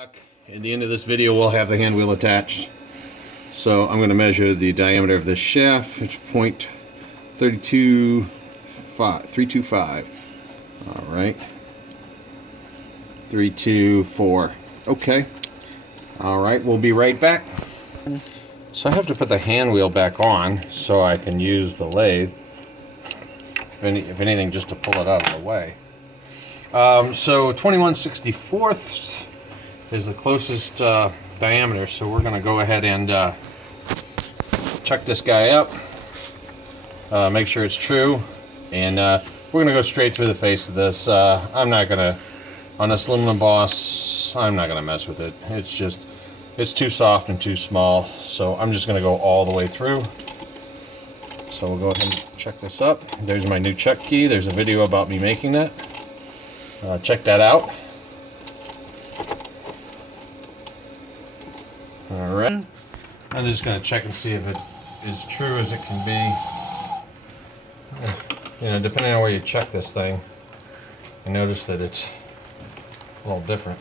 At the end of this video, we'll have the hand wheel attached. So I'm going to measure the diameter of this shaft. It's .325. All right. 324. Okay. All right. We'll be right back. So I have to put the hand wheel back on so I can use the lathe. If anything, just to pull it out of the way. So 21/64 is the closest diameter, so we're going to go ahead and check this guy up, make sure it's true, and we're going to go straight through the face of this. I'm not going to, on this aluminum boss, I'm not going to mess with it. It's too soft and too small, so I'm just going to go all the way through. So we'll go ahead and check this up. There's my new check key. There's a video about me making that. Check that out. Alright, I'm just going to check and see if it is true as it can be. You know, depending on where you check this thing, you notice that it's a little different.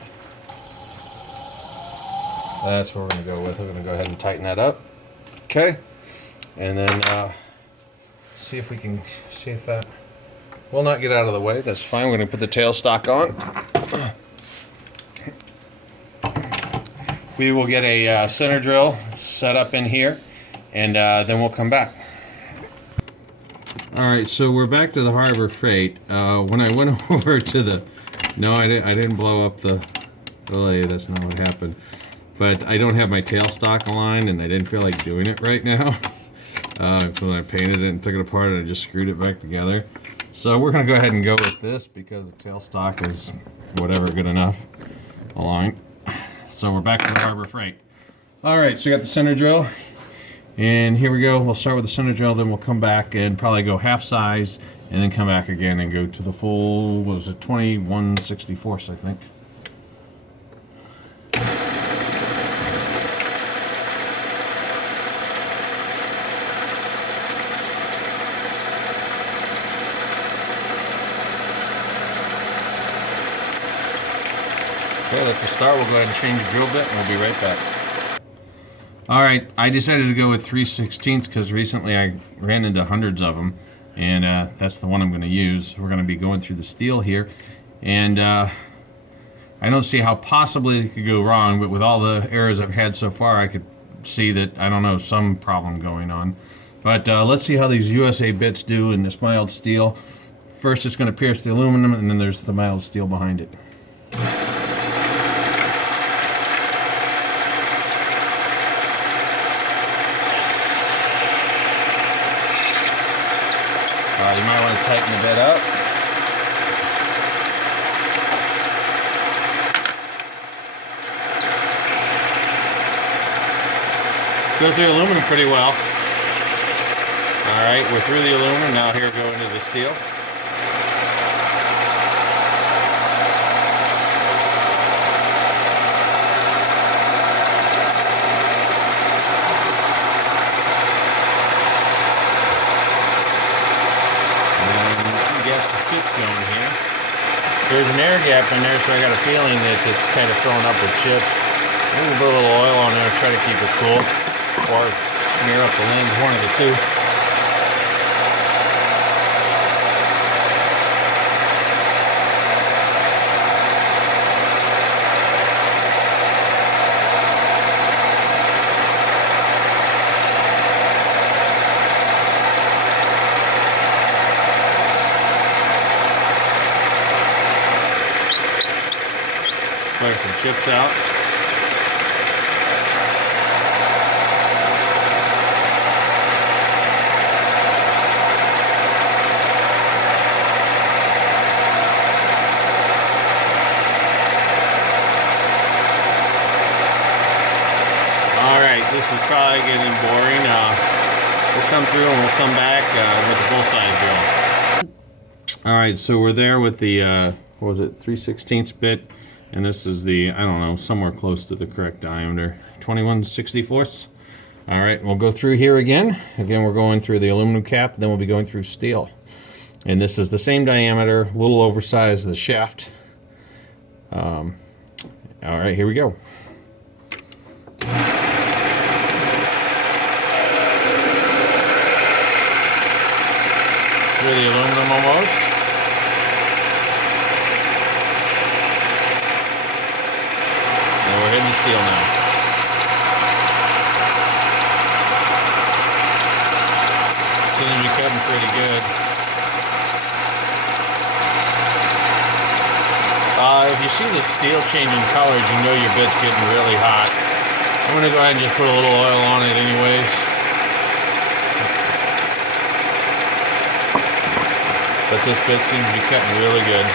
That's what we're going to go with. We're going to go ahead and tighten that up. Okay, and then see if we can see if that will not get out of the way. That's fine. We're going to put the tailstock on. We will get a center drill set up in here, and then we'll come back. Alright, so we're back to the Harbor Freight. When I went over to the... No, I didn't blow up the lathe. That's not what happened. But I don't have my tailstock aligned, and I didn't feel like doing it right now. So when I painted it and took it apart, I just screwed it back together. So we're going to go ahead and go with this because the tailstock is whatever good enough aligned. So we're back to the Harbor Freight. Alright, so we got the center drill. And here we go. We'll start with the center drill, then we'll come back and probably go half size, and then come back again and go to the full, what was it, 21/64, I think. Okay, that's a start. We'll go ahead and change the drill bit, and we'll be right back. Alright, I decided to go with 3/16 because recently I ran into hundreds of them, and that's the one I'm going to use. We're going to be going through the steel here, and I don't see how possibly it could go wrong, but with all the errors I've had so far, I could see that, I don't know, some problem going on. But let's see how these USA bits do in this mild steel. First it's going to pierce the aluminum, and then there's the mild steel behind it. You might want to tighten the bit up. Goes through aluminum pretty well. Alright, we're through the aluminum, now here we go into the steel. Going here. There's an air gap in there, so I got a feeling that it's kind of filling up with chips. I'm going to put a little oil on there to try to keep it cool, or smear up the lens, one of the two. Clear some chips out. Alright, this is probably getting boring. We'll come through and we'll come back with the full size drill. Alright, so we're there with the, what was it, 3/16 bit. And this is the, I don't know, somewhere close to the correct diameter, 21/64. All right, we'll go through here again. Again, we're going through the aluminum cap, then we'll be going through steel. And this is the same diameter, a little oversized the shaft. All right, here we go. Through the aluminum almost. And we're hitting the steel now. Seems to be cutting pretty good. If you see the steel changing colors, you know your bit's getting really hot. I'm going to go ahead and just put a little oil on it anyways. But this bit seems to be cutting really good.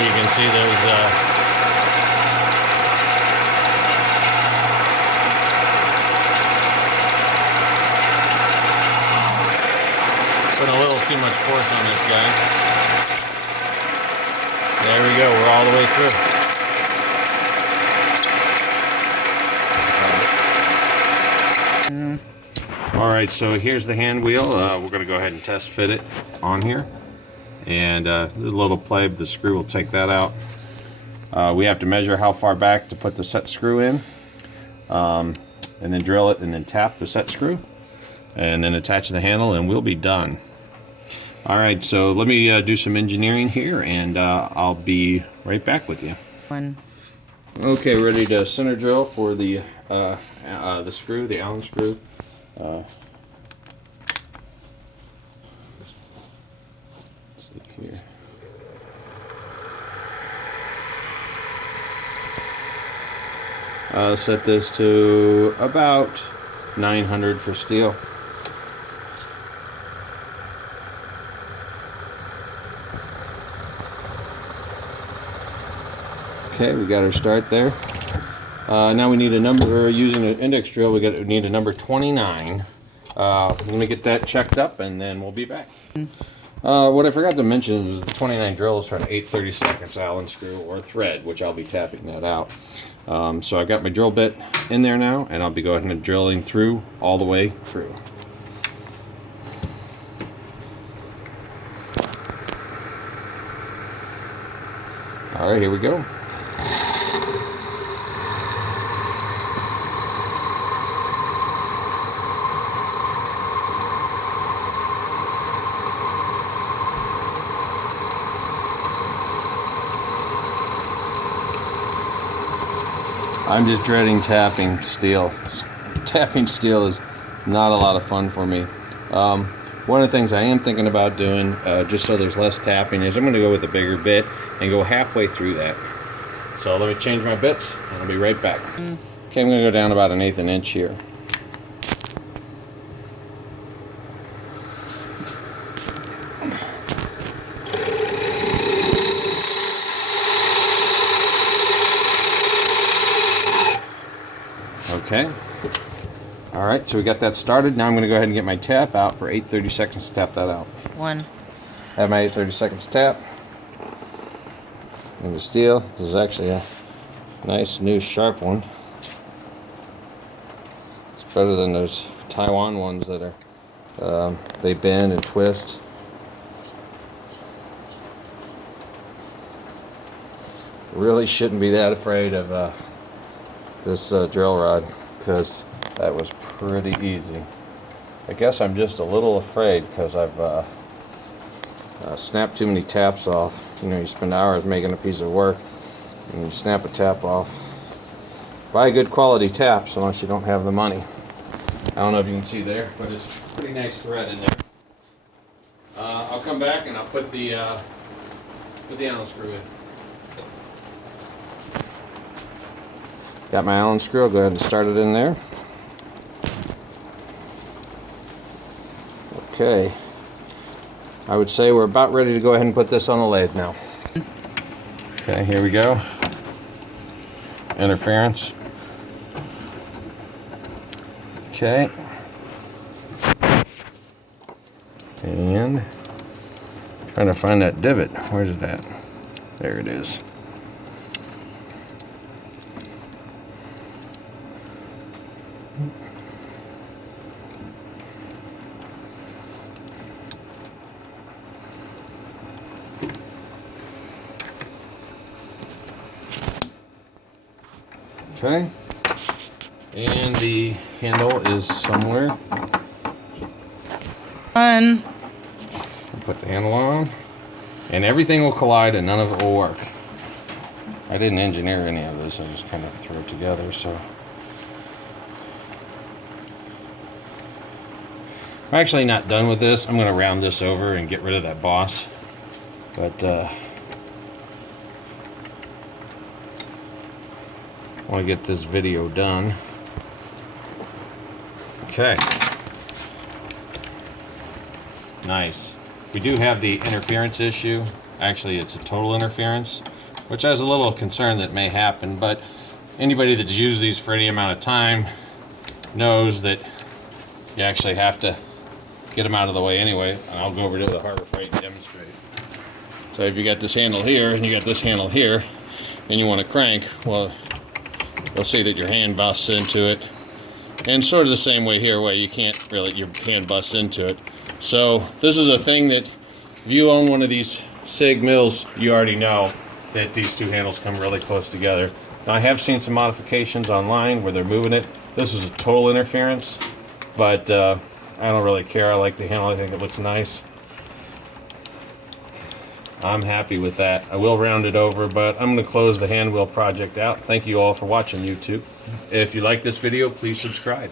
You can see there's putting a little too much force on this guy. There we go, we're all the way through. All right, so here's the hand wheel. We're going to go ahead and test fit it on here. And there's a little play, but the screw will take that out. We have to measure how far back to put the set screw in. And then drill it and then tap the set screw. And then attach the handle and we'll be done. All right, so let me do some engineering here and I'll be right back with you. Okay, ready to center drill for the screw, the Allen screw. Let's see here. I'll set this to about 900 for steel. Okay, we got our start there. Now we need a number, we're using an index drill, we need a number 29. Let me get that checked up and then we'll be back. What I forgot to mention is the 29 drills for an 8/32 Allen screw or thread, which I'll be tapping that out. So I've got my drill bit in there now and I'll be going and drilling through all the way through. All right, here we go. I'm just dreading tapping steel. Tapping steel is not a lot of fun for me. One of the things I am thinking about doing, just so there's less tapping, is I'm going to go with a bigger bit and go halfway through that. So let me change my bits and I'll be right back. Okay, I'm going to go down about 1/8 inch here. Okay. All right, so we got that started. Now I'm going to go ahead and get my tap out for 8/32 to tap that out. I have my 8/32 tap. And the steel, this is actually a nice new sharp one. It's better than those Taiwan ones that are, they bend and twist. Really shouldn't be that afraid of this drill rod, because that was pretty easy. I guess I'm just a little afraid because I've snapped too many taps off. You know, you spend hours making a piece of work and you snap a tap off. Buy good quality taps unless you don't have the money. I don't know if you can see there, but it's pretty nice thread in there. I'll come back and I'll put the Allen screw in. Got my Allen screw, I'll go ahead and start it in there. Okay. I would say we're about ready to go ahead and put this on the lathe now. Okay, here we go. Interference. Okay. And trying to find that divot. Where's it at? There it is. Okay, and the handle is somewhere. I'll put the handle on, and everything will collide and none of it will work. I didn't engineer any of this, I just kind of threw it together, so. I'm actually not done with this. I'm going to round this over and get rid of that boss. But, I want to get this video done. Okay. Nice. We do have the interference issue. Actually, it's a total interference, which has a little concern that may happen, but anybody that's used these for any amount of time knows that you actually have to get them out of the way anyway. And I'll go over to the Harbor Freight and demonstrate. So if you got this handle here and you got this handle here and you want to crank, well, you'll see that your hand busts into it. And sort of the same way here, where you can't really, your hand busts into it. So this is a thing that if you own one of these Sieg mills, you already know that these two handles come really close together. Now I have seen some modifications online where they're moving it. This is a total interference, but I don't really care. I like the handle. I think it looks nice. I'm happy with that. I will round it over, but I'm going to close the hand wheel project out. Thank you all for watching, YouTube. If you like this video, please subscribe.